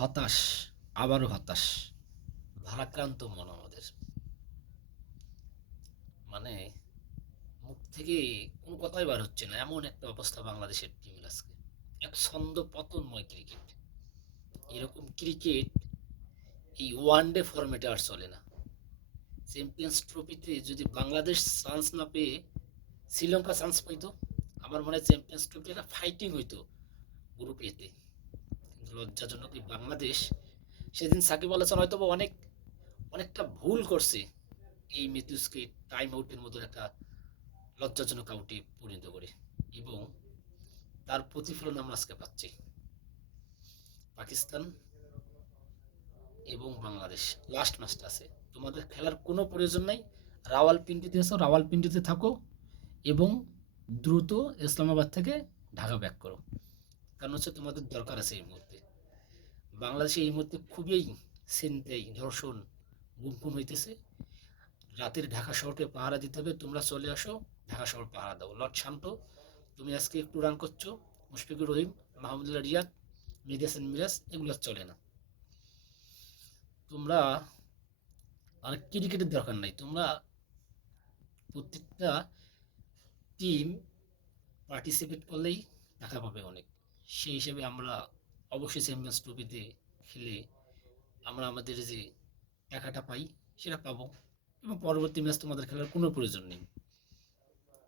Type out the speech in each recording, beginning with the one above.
হতাশ, আবারও হতাশ, ভারাক্রান্ত মন আমাদের। মানে মুখ থেকে কোনো কথাই বার হচ্ছে না, এমন একটা অবস্থা বাংলাদেশের টিমের আজকে। এক ছন্দ পতনময় ক্রিকেট এরকম ক্রিকেট এই ওয়ান ডে ফরম্যাটে আর চলে না। চ্যাম্পিয়ন্স ট্রফিতে যদি বাংলাদেশ চান্স না পেয়ে শ্রীলঙ্কা চান্স পাইতো, আমার মনে হয় চ্যাম্পিয়ন্স ট্রফি একটা ফাইটিং হইতো গ্রুপ এতে লজ্জাজনক এই বাংলাদেশ? সেদিন সাকিব আল হাসান হয়তো অনেক, অনেকটা ভুল করছে এই ম্যাথিউসকে টাইম আউটের মতো একটা লজ্জাজনক আউটে পরিণত করে। এবং তার প্রতিফলন আমরা আজকে পাচ্ছি। পাকিস্তান এবং বাংলাদেশ লাস্ট ম্যাচটা আছে। তোমাদের খেলার কোনো প্রয়োজন নাই। রাওয়াল পিন্ডিতে রাওয়ালপিন্ডিতে এসো, রাওয়ালপিন্ডিতে থাকো এবং দ্রুত ইসলামাবাদ থেকে ঢাকা ব্যাক করো। কারণ হচ্ছে তোমাদের দরকার আছে এই মুহূর্তে। বাংলাদেশে এই মুহূর্তে খুবই চিন্তাই ধর্ষণ গুমকুম হইতেছে। রাতের ঢাকা শহরকে পাহারা দিতে হবে, তোমরা চলে আসো, ঢাকা শহর পাহারা দাও। লর্ড শান্ত, তুমি আজকে একটু রান করছ, মুশফিকুর রহিম, মাহমুদুল্লাহ রিয়াদ, মেহেদি হাসান মিরাজ, এগুলো চলে না। তোমরা আর ক্রিকেটের দরকার নাই, তোমরা প্রত্যেকটা টিম পার্টিসিপেট করলেই টাকা পাবে অনেক। সেই হিসেবে আমরা অবশ্যই চ্যাম্পিয়ন্স ট্রফিতে খেলে আমরা আমাদের যে টাকাটা পাই, সেটা পাবো। এবং পরবর্তী ম্যাচ তোমাদের খেলার কোনো প্রয়োজন নেই।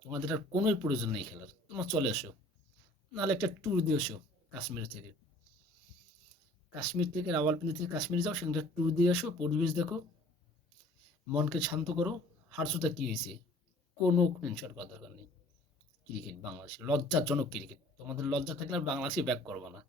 তোমাদের আর কোনোই প্রয়োজন নেই খেলার। তোমার চলে আসো। নাহলে একটা ট্যুর দিয়ে এসো কাশ্মীর থেকে। কাশ্মীর থেকে রাওয়ালপিন্ডি থেকে কাশ্মীর যাও সেখানে ট্যুর দিয়ে আসো, পরিবেশ দেখো, মনকে শান্ত করো। হারসুতা কী হয়েছে? কোনো টেনশন করার দরকার নেই। ক্রিকেট বাংলাদেশে লজ্জাজনক ক্রিকেট। তোমাদের লজ্জা থাকলে আর বাংলাদেশে ব্যাক করব না।